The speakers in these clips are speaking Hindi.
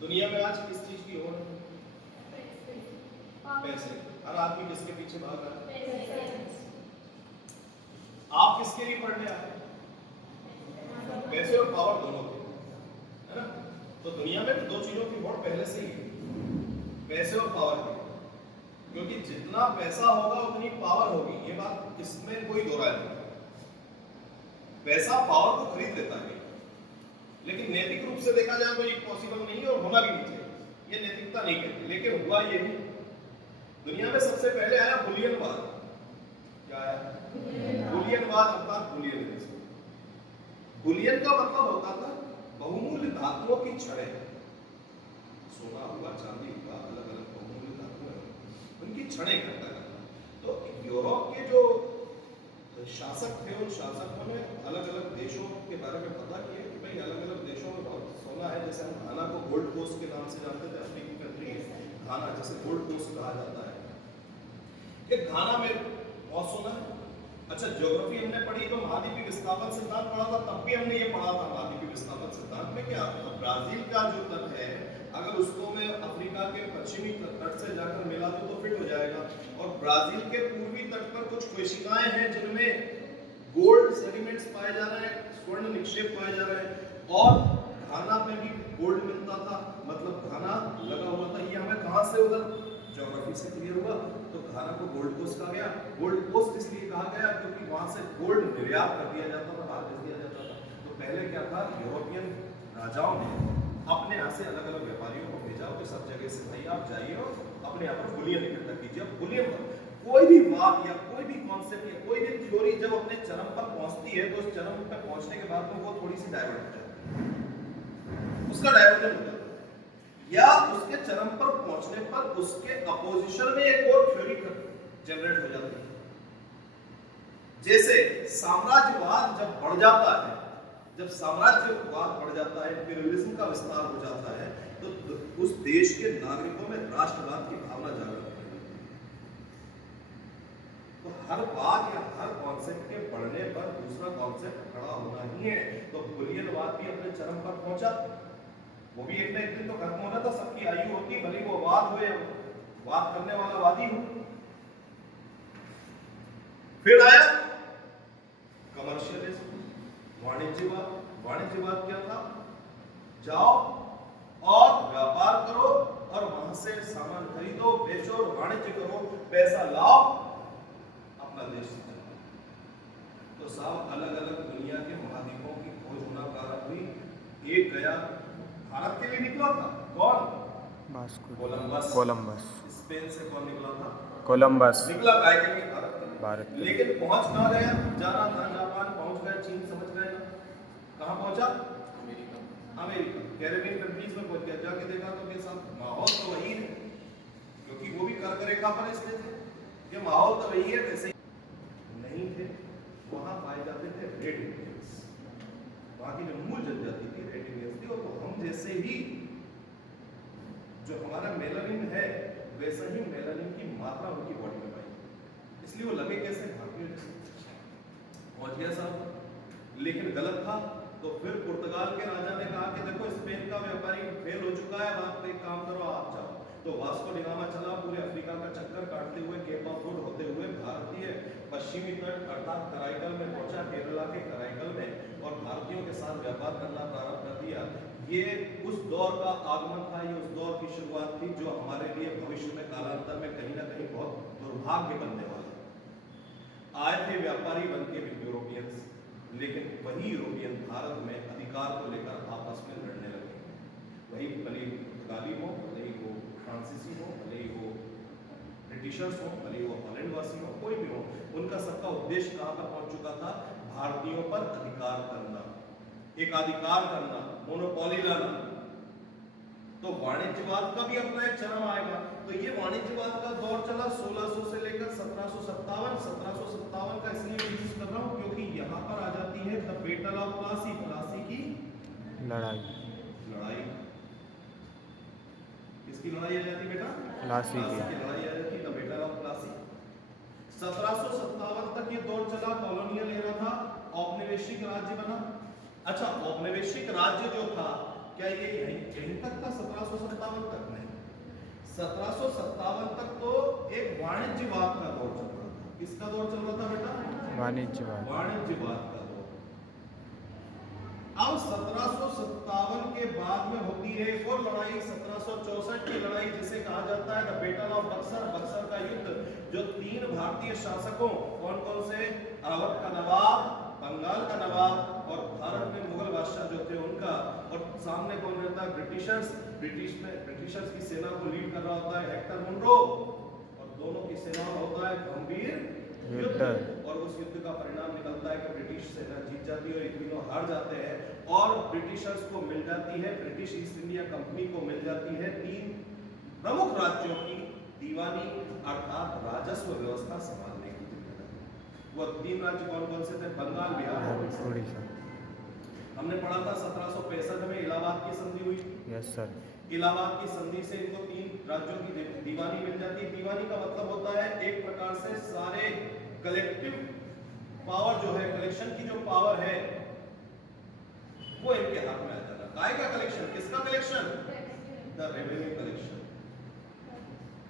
दुनिया में आज किस चीज की होड़ है? पैसे। हर आदमी किसके पीछे भाग रहा है? आप किसके लिए पढ़ने आए? पैसे और पावर दोनों के, है ना? तो दुनिया में भी दो चीजों की होड़ पहले से ही है, पैसे और पावर की। क्योंकि जितना पैसा होगा उतनी पावर होगी, ये बात इसमें कोई दो राय नहीं। पैसा पावर को खरीद लेता है, लेकिन नैतिक रूप से देखा जाए तो ये पॉसिबल नहीं है और होना भी नहीं चाहिए, ये नैतिकता नहीं कहती। लेकिन हुआ यही, दुनिया में सबसे पहले आया बुलियनवाद। क्या आया? बुलियनवाद अर्थात बुलियन। बुलियन का मतलब होता था बहुमूल्य धातुओं की छड़ें, सोना हुआ, चांदी हुआ, अलग अलग बहुमूल्य धातुएं, उनकी छड़ें करता था। तो यूरोप के जो शासक थे, उन शासकों ने अलग अलग देशों के बारे में पता किया कि भाई अलग अलग देशों में बहुत सोना है। जैसे हम घाना को गोल्ड कोस्ट के नाम से जानते थे, अफ्रीकी कंट्री है घाना, जैसे गोल्ड कोस्ट कहा जाता है कि घाना में बहुत सोना है। अच्छा, ज्योग्राफी हमने पढ़ी तो महाद्वीपीय विस्थापन सिद्धांत पढ़ा था, तब भी हमने ये पढ़ा था महाद्वीपीय विस्थापन सिद्धांत में क्या ब्राजील का जो तट है, अगर उसको मैं अफ्रीका के पश्चिमी तट से जाकर मिला दूं तो फिट हो जाएगा। और ब्राजील के पूर्वी तट पर कुछ कोशिकाएं हैं जिनमें गोल्ड सेडिमेंट्स पाए जा रहे हैं, स्वर्ण निक्षेप पाए जा रहे हैं। और घाना में भी गोल्ड मिलता था, मतलब घाना लगा हुआ था। ये हमें कहां से उधर ज्योग्राफी से क्लियर हुआ। तो घाना को गोल्ड कोस्ट कहा गया। गोल्ड कोस्ट इसलिए कहा गया क्योंकि वहां से गोल्ड निर्यात कर दिया जाता था, बाहर भेज दिया जाता था। तो पहले क्या था, यूरोपियन राजाओं ने अपने यहाँ से अलग अलग व्यापारियों को भेजा कि सब जगह से भाई आप जाइए और अपने यहाँ पर बुलियन इकट्ठा कीजिए। बुलियन कोई भी बात या कोई भी कॉन्सेप्ट या कोई भी थ्योरी जब अपने चरम पर पहुंचती है तो उस चरम पर पहुंचने के बाद में वो थोड़ी सी डाइवर्ट हो जाती है, उसका डाइवर्जन हो जाता है, या उसके चरम पर पहुंचने पर उसके अपोजिशन में एक और थ्योरी जनरेट हो जाती है। जैसे साम्राज्यवाद जब बढ़ जाता है, जब साम्राज्यवाद बढ़ जाता है, इंपीरियलिज्म का विस्तार हो जाता है, तो उस देश के नागरिकों में राष्ट्रवाद की भावना जागृत होती है। तो हर बात या हर कॉन्सेप्ट के बढ़ने पर दूसरा कॉन्सेप्ट खड़ा होना ही है। तो बुलियनवाद भी अपने चरम पर पहुंचा, वो भी एक ना एक दिन तो खत्म होना था। सबकी आयु होती, भले वो वाद हो या वाद करने वाला वादी हो। फिर आया कमर्शियलिज्म, वाणिज्यवाद। वाणिज्यवाद क्या था? जाओ और व्यापार करो और वहां से सामान खरीदो, बेचो और वाणिज्य करो, पैसा लाओ, अपना देश चलाओ। तो साहब अलग अलग दुनिया के महाद्वीपों की खोज होना प्रारंभ हुई। एक गया, भारत के लिए निकला था कौन? कोलंबस। स्पेन से कौन निकला था? कोलंबस निकला, काय के लिए? भारत। लेकिन पहुंच कहां गया? जाना था जापान, पहुंच गया चीन, समझ गए ना? कहां पहुंचा? अमेरिका। कैरेबियन कंट्रीज में पहुंच गया। जाके देखा तो के साथ माहौल तो वही है, क्योंकि वो भी कर्क रेखा पर स्थित है, ये माहौल तो वही है, वैसे नहीं थे। वहां पाए जाते थे रेड इंडियंस, वहां की जो मूल जनजाति थी रेड इंडियंस थी। और वो हम जैसे ही, जो हमारा मेलानिन है वैसा ही मेलानिन की मात्रा उनकी बॉडी में पाई, इसलिए वो लगे कैसे भारतीय जैसे। पहुंच गया साहब, लेकिन गलत था। तो फिर पुर्तगाल के राजा ने कहा कि देखो स्पेन का व्यापारी फेल हो चुका है, आप एक काम करो, आप जाओ। तो वास्को डी गामा चला पूरे अफ्रीका का चक्कर काटते हुए, केप ऑफ गुड होते हुए भारतीय पश्चिमी तट अर्थात कराईकल में पहुंचा, केरला के कराईकल में, और भारतीयों के साथ व्यापार करना प्रारंभ कर दिया। ये उस दौर का आगमन था, ये उस दौर की शुरुआत थी जो हमारे लिए भविष्य में कालांतर में कहीं ना कहीं बहुत दुर्भाग्य बनने वाला। आए थे व्यापारी बन के यूरोपियंस, लेकिन वही यूरोपियन भारत में अधिकार को लेकर आपस में लड़ने लगे। वही भले पुर्तगाली हो, भले ही वो फ्रांसीसी हो, भले ही वो ब्रिटिशर्स हो, भले ही वो हॉलैंड वासी हो, कोई भी हो, उनका सबका उद्देश्य कहां पर पहुंच चुका था? भारतीयों पर अधिकार करना, एकाधिकार करना, मोनोपोली लाना। तो वाणिज्यवाद का भी अपना एक चरम आएगा। तो ये वाणिज्यवाद का दौर चला 1600 से लेकर 1757। 1757 का इसलिए यूज कर रहा हूं क्योंकि यहाँ पर आ जाती है the battle of Plassey, Plassey की लड़ाई। किसकी लड़ाई आ जाती बेटा? प्लासी की लड़ाई आ जाती, द बैटल ऑफ प्लासी। 1757 तक ये दौर चला, कॉलोनियल एरा था, औपनिवेशिक राज्य बना। अच्छा, औपनिवेशिक राज्य जो था क्या ये यहीं तक था? 1757 तक नहीं, 1757 तक तो एक वाणिज्यवाद का दौर चल रहा था। किसका दौर चल रहा था बेटा? वाणिज्यवाद। वाणिज्यवाद का दौर। अब 1757 के बाद में होती है एक और लड़ाई, 1764 की लड़ाई, जिसे कहा जाता है the battle of Buxar, Buxar का युद्ध, जो 3 भारतीय शासकों, कौन कौन से, अवध का नवाब, बंगाल का नवाब और भारत में मुगल बादशाह जो थे उनका, और सामने कौन रहता है? ब्रिटिशर्स। ब्रिटिशर्स की सेना को लीड कर रहा होता है हेक्टर मुनरो, और दोनों की सेना होता है गंभीर युद्ध, और उस युद्ध का परिणाम निकलता है कि ब्रिटिश सेना जीत जाती है और तीनों हार जाते हैं, और ब्रिटिशर्स को मिल जाती है, ब्रिटिश ईस्ट इंडिया कंपनी को मिल जाती है 3 प्रमुख राज्यों की दीवानी अर्थात राजस्व व्यवस्था संभालने की जिम्मेदारी। वो 3 राज्य कौन कौन से थे? बंगाल, बिहार और उड़ीसा। हमने पढ़ा था 1765 में इलाहाबाद की संधि हुई। Yes sir. इलाहाबाद की संधि से इनको 3 राज्यों की दीवानी मिल जाती है। दीवानी का मतलब होता है एक प्रकार से सारे कलेक्टिव पावर जो है, कलेक्शन की जो पावर है वो इनके हाथ में आ जाना। काय का कलेक्शन? किसका collection? The revenue collection,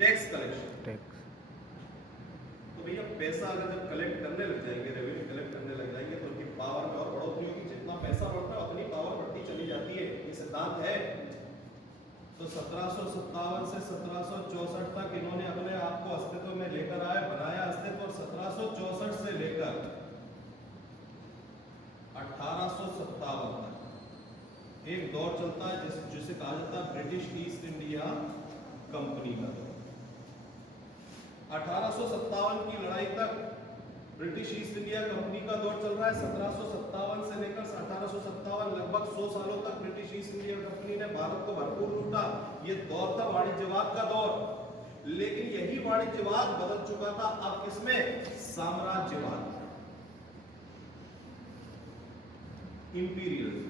tax collection. Tax. तो भैया पैसा अगर जब कलेक्ट करने लग जाएंगे, रेवेन्यू कलेक्ट करने लग जाएंगे, तो उनकी पावर में और बढ़ोतरी होगी। जितना पैसा बढ़ता है उतनी पावर बढ़ती चली जाती है, ये सिद्धांत है। तो 1757 से 1764 तक इन्होंने अपने आप को अस्तित्व में लेकर आए, बनाया अस्तित्व, और 1764 से लेकर 1857 तक एक दौर चलता है जिसे कहा जाता है ब्रिटिश ईस्ट इंडिया कंपनी का दौर। 1857 की लड़ाई तक ब्रिटिश ईस्ट इंडिया कंपनी का दौर चल रहा है। 1757 से लेकर 1857 लगभग 100 सालों तक ब्रिटिश ईस्ट इंडिया कंपनी ने भारत को भरपूर लूटा। ये दौर था वाणिज्यवाद का दौर। लेकिन यही वाणिज्यवाद बदल चुका था अब किसमें? साम्राज्यवाद, इंपीरियलिज्म।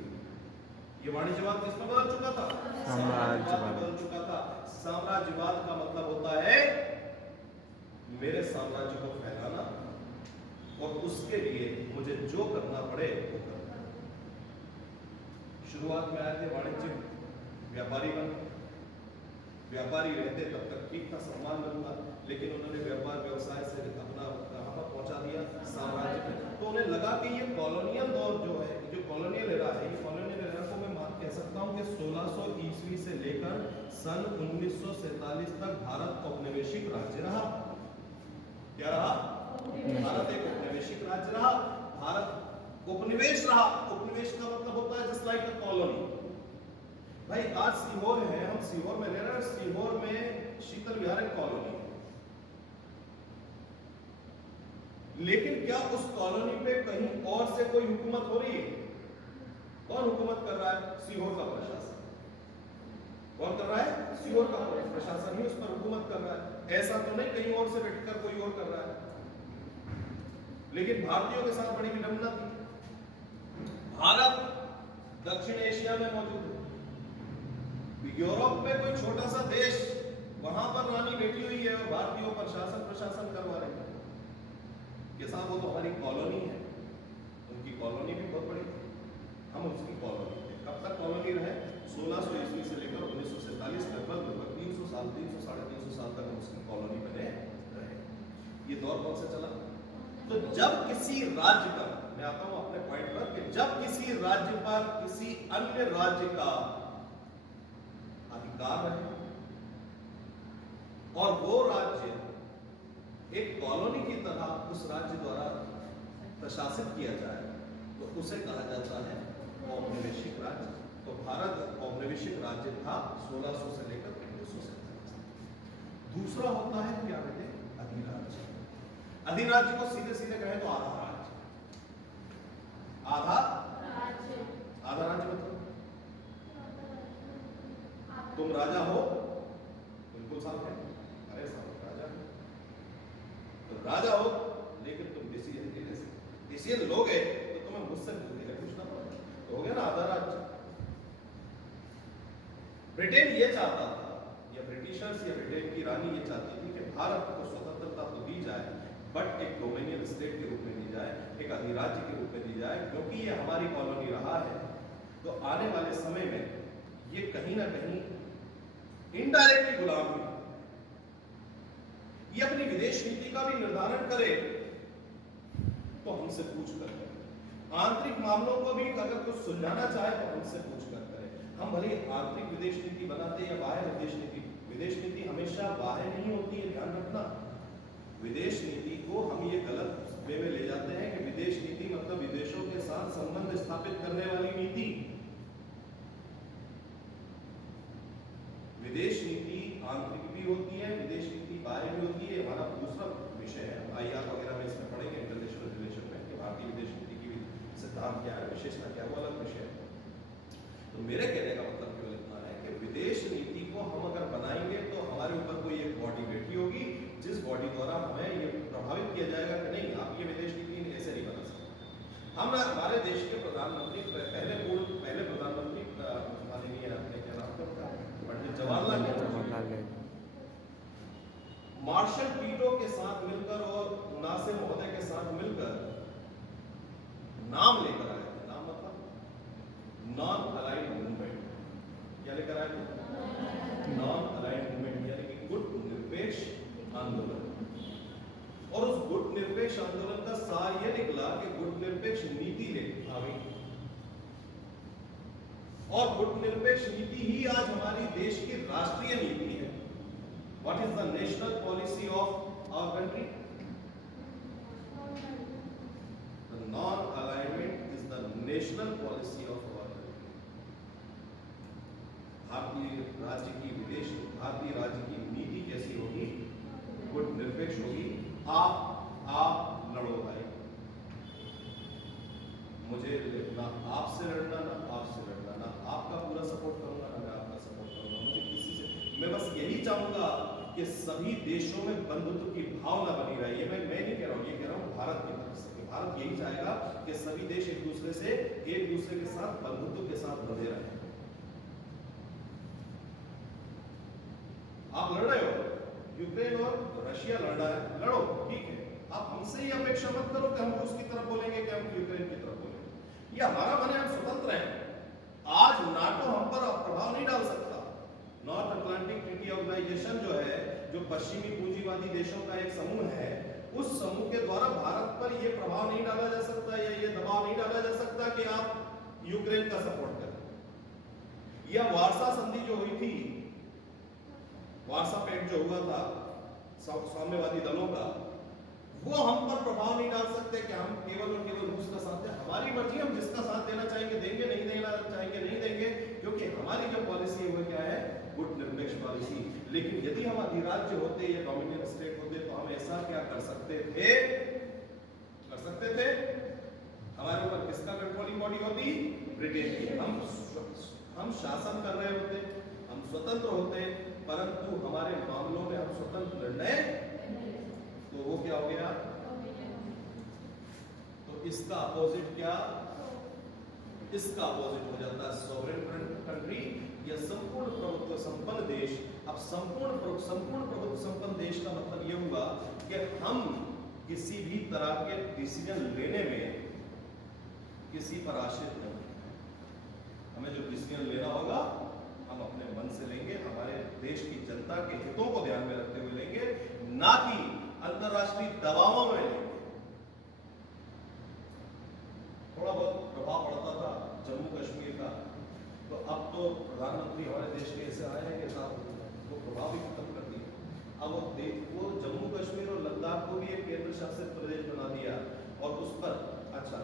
ये वाणिज्यवाद किसमें बदल चुका था? साम्राज्यवाद में बदल चुका था। साम्राज्यवाद का मतलब होता है मेरे साम्राज्य को फैलाना, और उसके लिए मुझे जो करना पड़े वो करना। शुरुआत में आए थे वाणिज्य व्यापारी बन, व्यापारी रहते तब तक ठीक था, सम्मान मिलता, लेकिन उन्होंने व्यापार व्यवसाय से अपना कहां पर पहुंचा दिया? साम्राज्य में। तो उन्हें लगा कि ये कॉलोनियल दौर जो है, जो कॉलोनियल एरा है, ये कॉलोनियल एरा को मैं कह सकता हूं कि 1600 ईस्वी से लेकर सन 1947 तक भारत औपनिवेशिक राज्य रहा। क्या रहा? भारत एक औपनिवेशिक राज्य रहा, भारत उपनिवेश रहा। उपनिवेश का मतलब होता है जस्ट लाइक अ कॉलोनी। भाई आज सीहोर है, हम सीहोर में रह रहे हैं, सीहोर में शीतल विहार एक कॉलोनी है, लेकिन क्या उस कॉलोनी पे कहीं और से कोई हुकूमत हो रही है? कौन हुकूमत कर रहा है? सीहोर का प्रशासन। कौन कर रहा है? सीहोर का प्रशासन ही उस पर हुकूमत कर रहा है। ऐसा तो नहीं कहीं और से बैठकर कोई और कर रहा है। लेकिन भारतीयों के साथ बड़ी विडंबना थी। भारत दक्षिण एशिया में मौजूद है, यूरोप में कोई छोटा सा देश, वहां पर रानी बैठी हुई है और भारतीयों पर प्रशासन करवा रहे हैं। के साथ वो तो हमारी कॉलोनी है, उनकी कॉलोनी भी बहुत बड़ी थी, हम उसकी कॉलोनी थे। कब तक कॉलोनी रहे? 1600 ईस्वी से लेकर 1947 लगभग 300 साल, 300 साढ़े 300 साल तक हम उसकी कॉलोनी बने रहे। ये दौर कौन सा चला? तो जब किसी राज्य का, मैं आता हूं अपने पॉइंट पर, कि जब किसी राज्य पर किसी अन्य राज्य का अधिकार रहे और वो राज्य एक कॉलोनी की तरह उस राज्य द्वारा प्रशासित किया जाए, तो उसे कहा जाता है औपनिवेशिक राज्य। तो भारत औपनिवेशिक राज्य था 1600 से लेकर 1947। दूसरा होता है क्या कहते हैं? अधिराज्य। अधिराज्य को सीधे सीधे कहें तो आधा राज्य। आधा राज्य मतलब तुम राजा हो, बिल्कुल साफ है, अरे साहब राजा हो, तो राजा हो लेकिन तुम डिसीजन नहीं ले सकते। डिसीजन लोगे तो तुम्हें मुझसे पूछना पड़ेगा, तो हो गया ना आधा राज्य। ब्रिटेन ये चाहता था, या ब्रिटिशर्स या ब्रिटेन की रानी ये चाहती थी कि भारत को स्वतंत्रता तो दी जाए, बट एक डोमिनियन स्टेट के रूप में दी जाए, एक अधिराज्य के रूप में दी जाए, क्योंकि ये हमारी कॉलोनी रहा है। तो आने वाले समय में ये कहीं ना कहीं इनडायरेक्टली गुलाम है, ये अपनी विदेश नीति का भी निर्धारण करे तो हमसे पूछ कर करे, आंतरिक मामलों को भी अगर कुछ सुलझाना चाहे तो हमसे पूछ कर करे। हम भले आंतरिक विदेश नीति बनाते या बाहर विदेश नीति हमेशा बाहर नहीं होती है, ध्यान रखना। विदेश नीति को हम ये गलत वे में ले जाते हैं कि विदेश नीति मतलब विदेशों के साथ संबंध स्थापित करने वाली नीति। विदेश नीति आंतरिक भी होती है, विदेश नीति बाहर भी होती है। हमारा दूसरा विषय है, आईआर वगैरह में इसमें पढ़ेंगे इंटरनेशनल रिलेशन में कि भारतीय विदेश नीति की सिद्धांत क्या है, विशेषता क्या है, वो अलग विषय है। तो मेरे कहने का मतलब केवल इतना है कि विदेश नीति को हम अगर बनाएंगे तो हमारे ऊपर कोई एक बॉडी बैठी होगी जिस बॉडी द्वारा हमें ये प्रभावित किया जाएगा कि नहीं आप ये विदेश नीति ऐसे नहीं बना सकते। हम हमारे देश के प्रधानमंत्री पहले प्रधानमंत्री माननीय अपने क्या नाम था, पंडित जवाहरलाल नेहरू, मार्शल टीटो के साथ मिलकर और नासिर महोदय के साथ मिलकर नाम लेकर आए थे। नाम मतलब नॉन अलाइंड मूवमेंट। क्या लेकर आए थे? नॉन अलाइंड मूवमेंट, यानी कि गुट निरपेक्ष आंदोलन। और उस गुट निरपेक्ष आंदोलन का सार यह निकला कि गुट निरपेक्ष नीति लेकर आ गई, और गुट निरपेक्ष नीति ही आज हमारी देश की राष्ट्रीय नीति है। What is the national policy of our country? The non-alignment is the national policy of our country. भारतीय राज्य की नीति कैसी होगी? गुट निरपेक्ष होगी। आप लड़ो भाई, मुझे ना आपसे लड़ना ना आपसे लड़ना, ना आपका पूरा सपोर्ट करूंगा ना मैं आपका सपोर्ट करूंगा। मुझे किसी से, मैं बस यही चाहूंगा कि सभी देशों में बंधुत्व की भावना बनी रहे। ये मैं नहीं कह रहा हूं, ये कह रहा हूं भारत की तरफ से। भारत यही चाहेगा कि सभी देश एक दूसरे के साथ बंधुत्व के साथ बंधे रहे। आप लड़ रहे हो, यूक्रेन और रशिया लड़ रहा है, लड़ो, ठीक है। आप हमसे ही अपेक्षा मत करो कि हम रूस की तरफ बोलेंगे कि हम यूक्रेन की तरफ बोलेंगे। ये हमारा मन है, हम स्वतंत्र हैं। आज नाटो हम पर प्रभाव नहीं डाल सकता। नॉर्थ अटलांटिक ट्रीटी ऑर्गेनाइजेशन जो है, जो पश्चिमी पूंजीवादी देशों का एक समूह है, उस समूह के द्वारा भारत पर यह प्रभाव नहीं डाला जा सकता या ये दबाव नहीं डाला जा सकता कि आप यूक्रेन का सपोर्ट करें। या वार्सा संधि जो हुई थी, वार्सा पैक्ट जो हुआ था साम्यवादी दलों का, वो हम पर प्रभाव नहीं डाल सकते कि हम केवल और केवल रूस का साथ दें। हमारी मर्जी, हम जिसका साथ देना चाहेंगे देंगे, नहीं देना चाहेंगे नहीं देंगे, क्योंकि हमारी जो पॉलिसी है वो क्या है? गुट निरपेक्ष पॉलिसी। लेकिन यदि हम अधिराज्य होते या डोमिनियन स्टेट होते तो हम ऐसा क्या कर सकते थे? हमारे ऊपर किसका कंट्रोलिंग बॉडी होती? ब्रिटेन की। हम शासन कर रहे होते, हम स्वतंत्र होते, परंतु हमारे मामलों में हम स्वतंत्र निर्णय, तो वो क्या हो गया? तो इसका अपोजिट क्या? इसका अपोजिट हो जाता है सॉवरेन कंट्री या संपूर्ण प्रभुत्व संपन्न देश। अब संपूर्ण प्रभुत्व संपन्न देश का मतलब यह हुआ कि हम किसी भी तरह के डिसीजन लेने में किसी पर आश्रित नहीं। हमें जो डिसीजन लेना होगा हम अपने मन से लेंगे, हमारे देश की जनता के हितों को ध्यान में रखते हुए लेंगे, ना कि अंतरराष्ट्रीय दबावों में लेंगे। थोड़ा बहुत प्रभाव पड़ता था जम्मू कश्मीर का, तो अब तो प्रधानमंत्री हमारे देश के ऐसे आए हैं कि साहब वो प्रभाव भी खत्म कर दिया। अब वो जम्मू कश्मीर और लद्दाख को भी एक केंद्र शासित प्रदेश बना दिया, और उस पर अच्छा,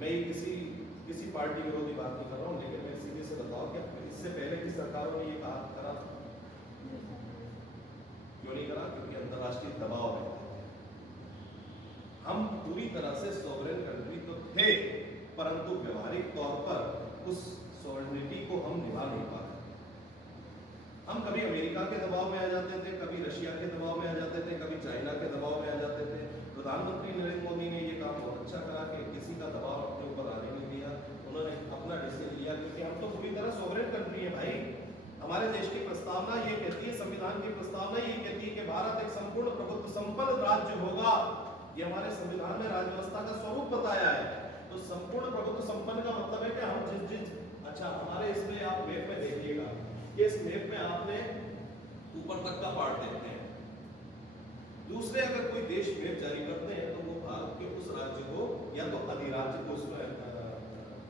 मैं किसी पार्टी विरोधी बात नहीं कर रहा हूँ, लेकिन मैं सीधे से बताओ कि इससे पहले की सरकारों ने ये करा था? क्यों नहीं करा? क्योंकि अंतरराष्ट्रीय दबाव है। हम पूरी तरह से सॉवरेन कंट्री तो थे, परंतु व्यवहारिक तौर पर उस सॉवरेनिटी को हम निभा नहीं पाते। हम कभी अमेरिका के दबाव में आ जाते थे, कभी रशिया के दबाव में आ जाते थे, कभी चाइना के दबाव में आ जाते थे। प्रधानमंत्री नरेंद्र मोदी ने ये काम बहुत अच्छा करा कि किसी का दबाव अपने ऊपर आने नहीं दिया, उन्होंने अपना डिसीजन लिया, क्योंकि हम तो पूरी तरह सॉवरेन कंट्री है भाई। हमारे देश की प्रस्तावना ये कहती है, संविधान की प्रस्तावना ये कहती है कि भारत एक संपूर्ण प्रभुत्व संपन्न राज्य होगा। ये हमारे संविधान में राज्य व्यवस्था का स्वरूप बताया है। तो संपूर्ण प्रभुत्व संपन्न का मतलब है कि हम अच्छा, हमारे इसमें आप वेब में देखिएगा ये इस मैप में आपने ऊपर तक का पार्ट देखते हैं। दूसरे अगर कोई देश मैप जारी करते हैं तो वो भारत के उस राज्य को या तो अधिराज्य को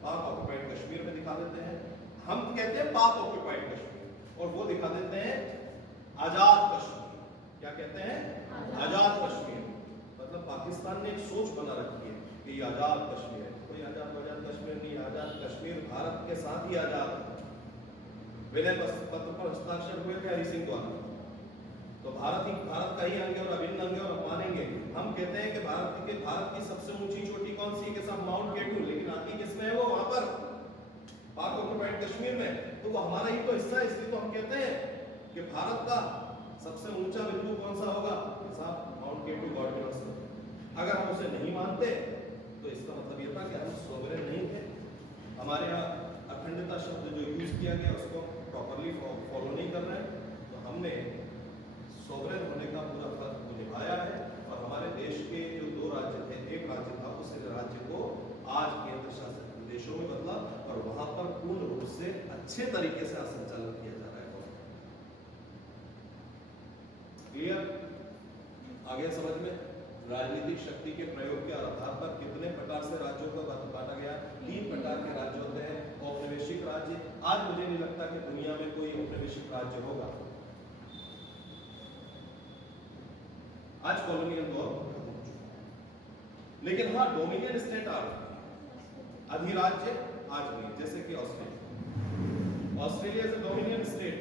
पाक ऑक्युपाइड कश्मीर में दिखा देते हैं, हम कहते हैं पाक ऑक्युपाइड कश्मीर, और वो दिखा देते हैं आजाद कश्मीर। क्या कहते हैं? आजाद कश्मीर। मतलब पाकिस्तान ने एक सोच बना रखी है कि ये आजाद कश्मीर है। कोई आजाद कश्मीर नहीं, आजाद कश्मीर भारत के साथ ही आजाद है। विलय पत्र पर हस्ताक्षर हुए थे हरि सिंह द्वारा, तो भारत का ही अंग है और अभिन्न अंग है और हम मानेंगे। हम कहते हैं कि भारत की सबसे ऊंची चोटी कौन सी है? के साथ माउंट केटू, लेकिन आती किसमें है? वो वहां पर पाक ऑक्युपाइड कश्मीर में, तो वो हमारा ही तो हिस्सा है। इसलिए तो हम कहते हैं कि भारत का सबसे ऊंचा बिंदु कौन सा होगा? साहब माउंट केटू गॉड गिवन। अगर हम उसे नहीं मानते तो इसका मतलब ये था कि हम सोवरेन नहीं थे। हमारे यहाँ अखंडता शब्द जो यूज किया गया उसको प्रॉपरली फॉलो नहीं कर रहे हैं, तो हमने सोवरेन होने का पूरा फर्ज निभाया है। और हमारे देश के जो दो राज्य थे, एक राज्य था, उस राज्य को आज केंद्र शासित प्रदेशों में बदला और वहां पर पूर्ण रूप से अच्छे तरीके से संचालन किया जा रहा है। क्लियर? आगे समझ में? राजनीतिक शक्ति के प्रयोग के आधार पर कितने प्रकार से राज्यों को बांटा गया? 3 प्रकार के राज्य होते हैं। औपनिवेशिक राज्य, आज मुझे नहीं लगता कि दुनिया में कोई औपनिवेशिक राज्य होगा। आज कॉलोनियल दौर खत्म हो चुका है, लेकिन हाँ डोमिनियन स्टेट आ रही है। अधिराज्य आज भी, जैसे कि Australia is a dominion state,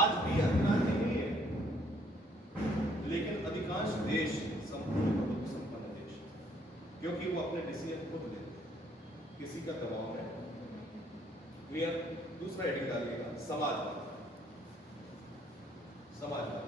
आज भी अधिराज्य नहीं है, लेकिन अधिकांश देश संपूर्ण प्रभुत्व संपन्न देश, क्योंकि वो अपने डिसीजन खुद लेते हैं, किसी का दबाव में। क्लियर? दूसरा हेडिंग डालिएगा, समाजवाद। समाजवाद